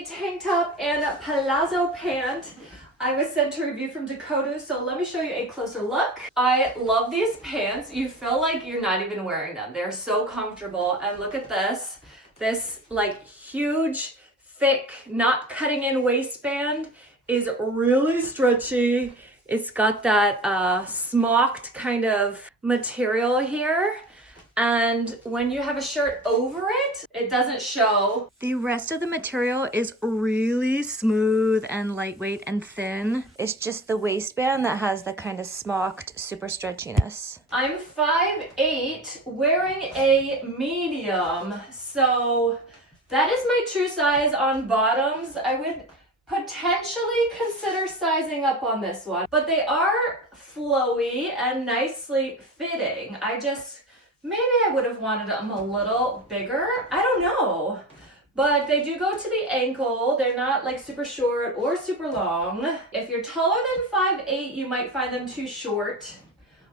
a tank top and a Palazzo pant I was sent to review from Dokotoo, so let me show you a closer look. I love these pants. You feel like you're not even wearing them. They're so comfortable. And look at this. This like huge, thick, not cutting in waistband is really stretchy. It's got that smocked kind of material here. And when you have a shirt over it, it doesn't show. The rest of the material is really smooth and lightweight and thin. It's just the waistband that has the kind of smocked, super stretchiness. I'm 5'8", wearing a medium. So that is my true size on bottoms. I would potentially consider sizing up on this one, but they are flowy and nicely fitting. Maybe I would have wanted them a little bigger. I don't know. But they do go to the ankle. They're not like super short or super long. If you're taller than 5'8", you might find them too short.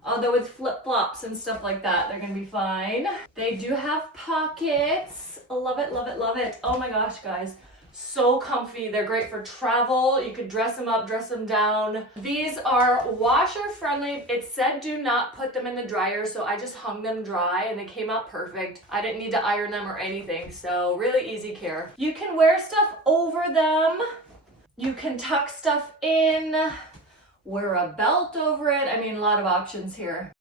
Although with flip-flops and stuff like that, they're gonna be fine. They do have pockets. Love it, love it, love it. Oh my gosh, guys. So comfy. They're great for travel. You could dress them up, dress them down. These are washer friendly. It said do not put them in the dryer, so I just hung them dry and they came out perfect. I didn't need to iron them or anything, so really easy care. You can wear stuff over them. You can tuck stuff in, wear a belt over it. I mean, a lot of options here.